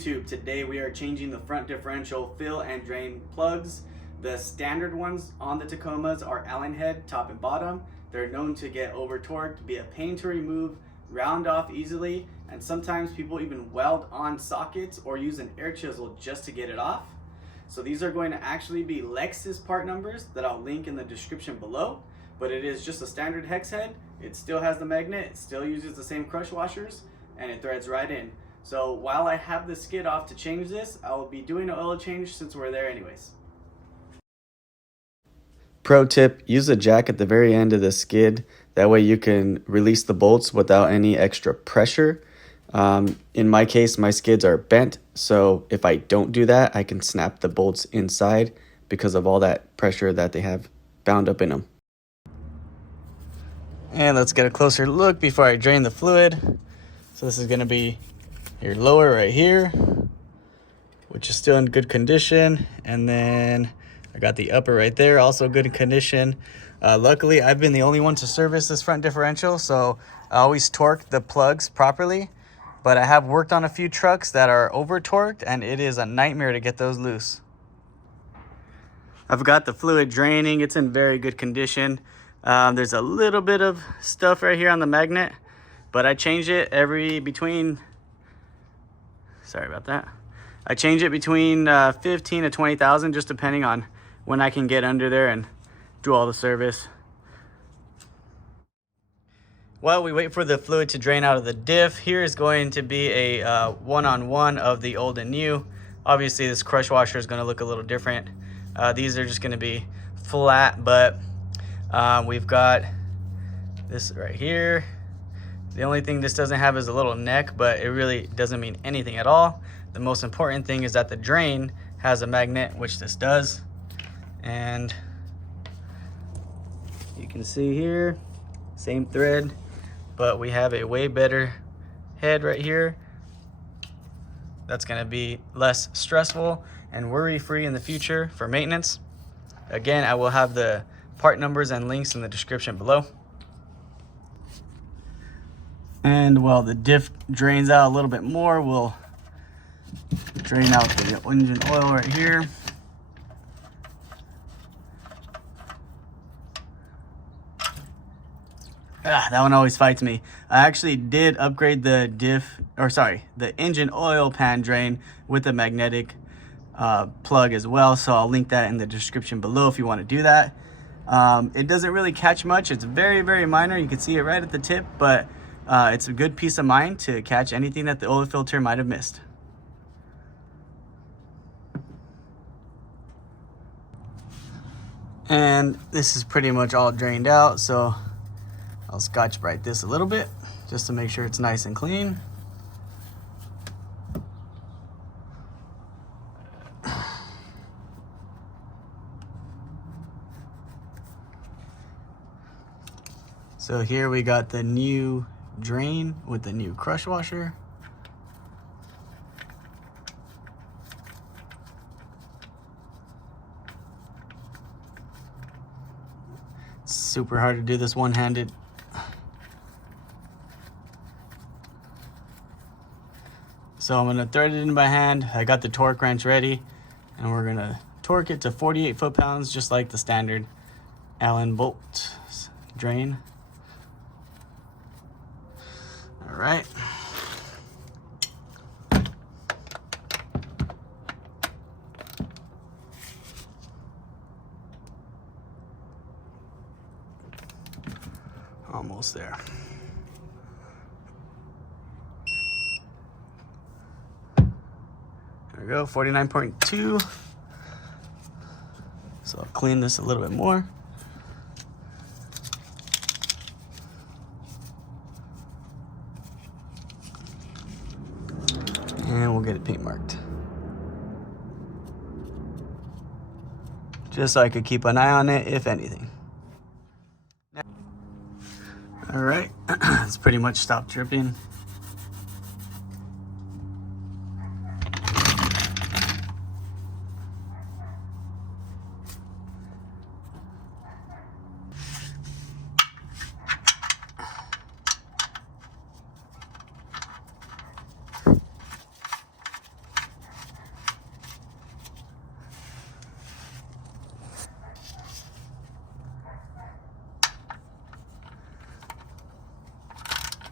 YouTube? Today we are changing the front differential fill and drain plugs. The standard ones on the Tacomas are Allen head, top and bottom. They're known to get over torqued, be a pain to remove, round off easily, and sometimes people even weld on sockets or use an air chisel just to get it off. So these are going to actually be Lexus part numbers that I'll link in the description below, but it is just a standard hex head. It still has the magnet, it still uses the same crush washers, and it threads right in. So while I have the skid off to change this, I will be doing an oil change since we're there anyways. Pro tip, use a jack at the very end of the skid. That way you can release the bolts without any extra pressure. In my case, my skids are bent, so if I don't do that, I can snap the bolts inside because of all that pressure that they have bound up in them. And let's get a closer look before I drain the fluid. So this is going to be your lower right here, which is still in good condition, and then I got the upper right there, also good condition. Luckily, I've been the only one to service this front differential, so I always torque the plugs properly, but I have worked on a few trucks that are over torqued, and it is a nightmare to get those loose. I've got the fluid draining. It's in very good condition. There's a little bit of stuff right here on the magnet, but I change it I change it between 15 to 20,000, just depending on when I can get under there and do all the service. While we wait for the fluid to drain out of the diff, here is going to be a one-on-one of the old and new. Obviously, this crush washer is going to look a little different. These are just going to be flat, but we've got this right here. The only thing this doesn't have is a little neck, but it really doesn't mean anything at all. The most important thing is that the drain has a magnet, which this does. And you can see here, same thread, but we have a way better head right here. That's gonna be less stressful and worry-free in the future for maintenance. Again, I will have the part numbers and links in the description below. And while the diff drains out a little bit more, we'll drain out the engine oil right here. That one always fights me. I actually did upgrade the the engine oil pan drain with the magnetic plug as well, so I'll link that in the description below if you want to do that. It doesn't really catch much. It's very, very minor. You can see it right at the tip, but it's a good peace of mind to catch anything that the oil filter might have missed. And this is pretty much all drained out, so I'll Scotch-Brite this a little bit just to make sure it's nice and clean. So here we got the new drain with the new crush washer. It's super hard to do this one-handed. So I'm gonna thread it in by hand. I got the torque wrench ready, and we're gonna torque it to 48 foot-pounds, just like the standard Allen bolt drain. All right. Almost there. There we go, 49.2. So I'll clean this a little bit more. And we'll get it paint marked. Just so I could keep an eye on it, if anything. All right, it's pretty much stopped dripping.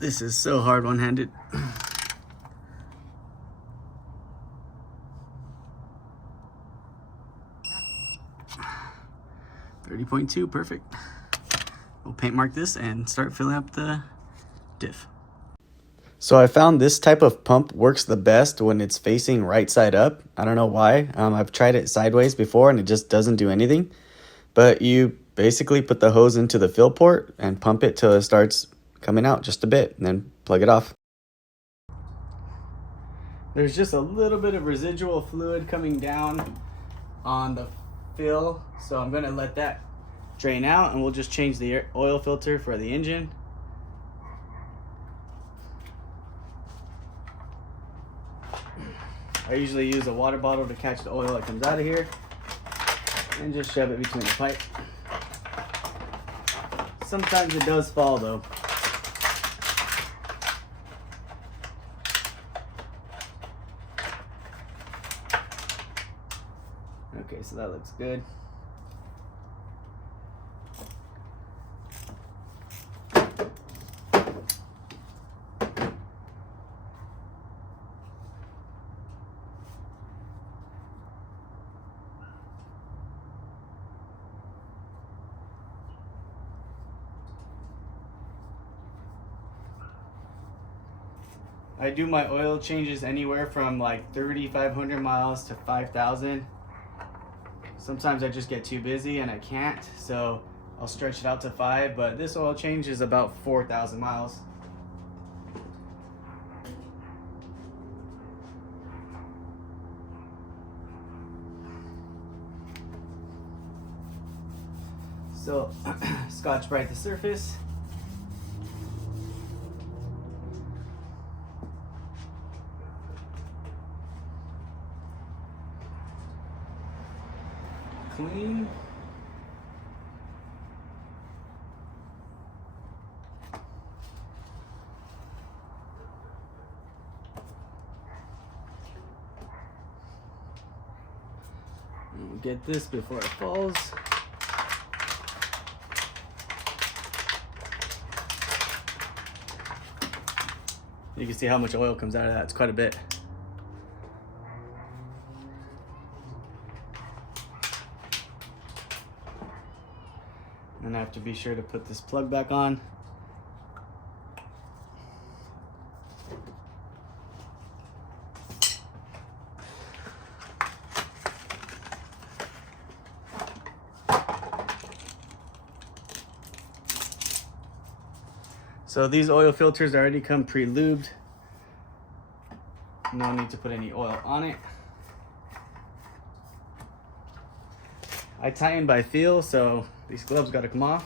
This is so hard one-handed. 30.2, perfect. We'll paint mark this and start filling up the diff. So I found this type of pump works the best when it's facing right side up. I don't know why. I've tried it sideways before and it just doesn't do anything. But you basically put the hose into the fill port and pump it till it starts coming out just a bit, and then plug it off. There's just a little bit of residual fluid coming down on the fill, so I'm gonna let that drain out and we'll just change the oil filter for the engine. I usually use a water bottle to catch the oil that comes out of here and just shove it between the pipe. Sometimes it does fall though. Okay, so that looks good. I do my oil changes anywhere from like 3,500 miles to 5,000. Sometimes I just get too busy and I can't, so I'll stretch it out to 5, but this oil change is about 4,000 miles. So Scotch-Brite the surface. Clean. And we'll get this before it falls. You can see how much oil comes out of that. It's quite a bit. And I have to be sure to put this plug back on. So these oil filters already come pre-lubed. No need to put any oil on it. I tighten by feel, so these gloves gotta come off.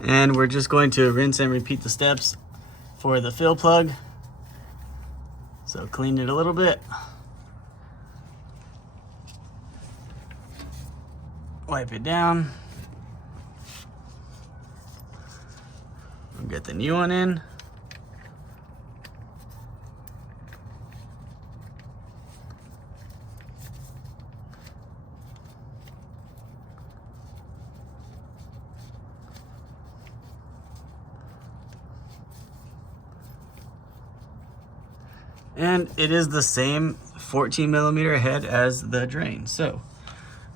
And we're just going to rinse and repeat the steps for the fill plug. So clean it a little bit. Wipe it down. Get the new one in. And it is the same 14 millimeter head as the drain, so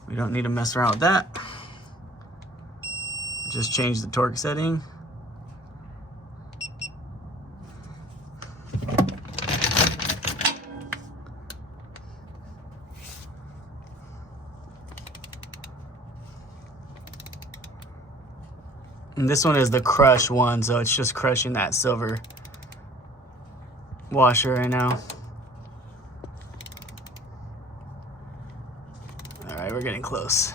we don't need to mess around with that. Just change the torque setting. And this one is the crush one, so it's just crushing that silver washer right now. All right, we're getting close.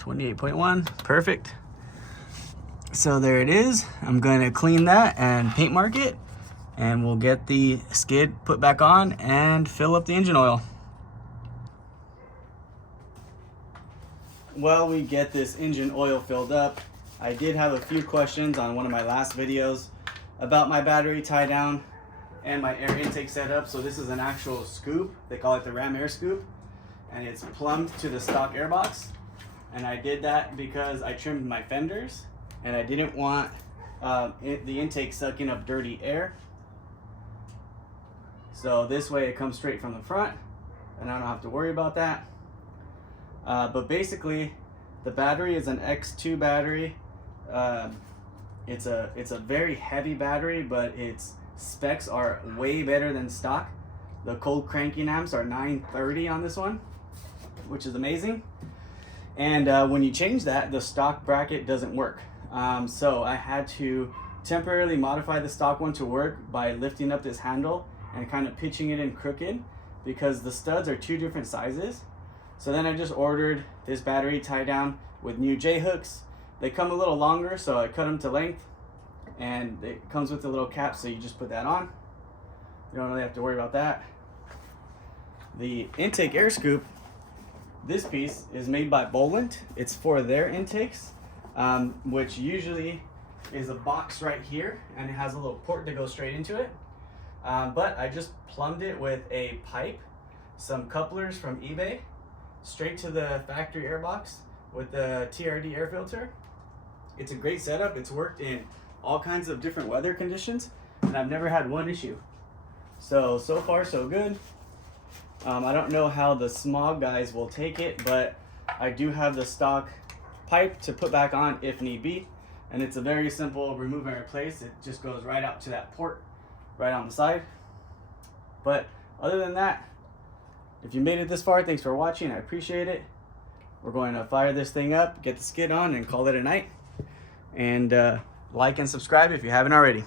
.1, perfect. So there it is. I'm going to clean that and paint mark it, and we'll get the skid put back on and fill up the engine oil. While we get this engine oil filled up, I did have a few questions on one of my last videos about my battery tie down and my air intake setup. So this is an actual scoop. They call it the Ram Air Scoop, and it's plumbed to the stock air box. And I did that because I trimmed my fenders and I didn't want the intake sucking up dirty air. So this way it comes straight from the front and I don't have to worry about that. But basically the battery is an X2 battery. It's a very heavy battery, but its specs are way better than stock. The cold cranking amps are 930 on this one, which is amazing. And when you change that, the stock bracket doesn't work. So I had to temporarily modify the stock one to work by lifting up this handle and kind of pitching it in crooked, because the studs are two different sizes. So then I just ordered this battery tie down with new J hooks. They come a little longer, so I cut them to length, and it comes with a little cap, so you just put that on. You don't really have to worry about that. The intake air scoop, this piece is made by Volant. It's for their intakes, which usually is a box right here, and it has a little port that goes straight into it. But I just plumbed it with a pipe, some couplers from eBay, straight to the factory air box with the TRD air filter. It's a great setup. It's worked in all kinds of different weather conditions, and I've never had one issue. So far so good. I don't know how the smog guys will take it, but I do have the stock pipe to put back on if need be. And it's a very simple remove and replace. It just goes right out to that port right on the side. But other than that, if you made it this far, thanks for watching. I appreciate it. We're going to fire this thing up, get the skid on, and call it a night. And like and subscribe if you haven't already.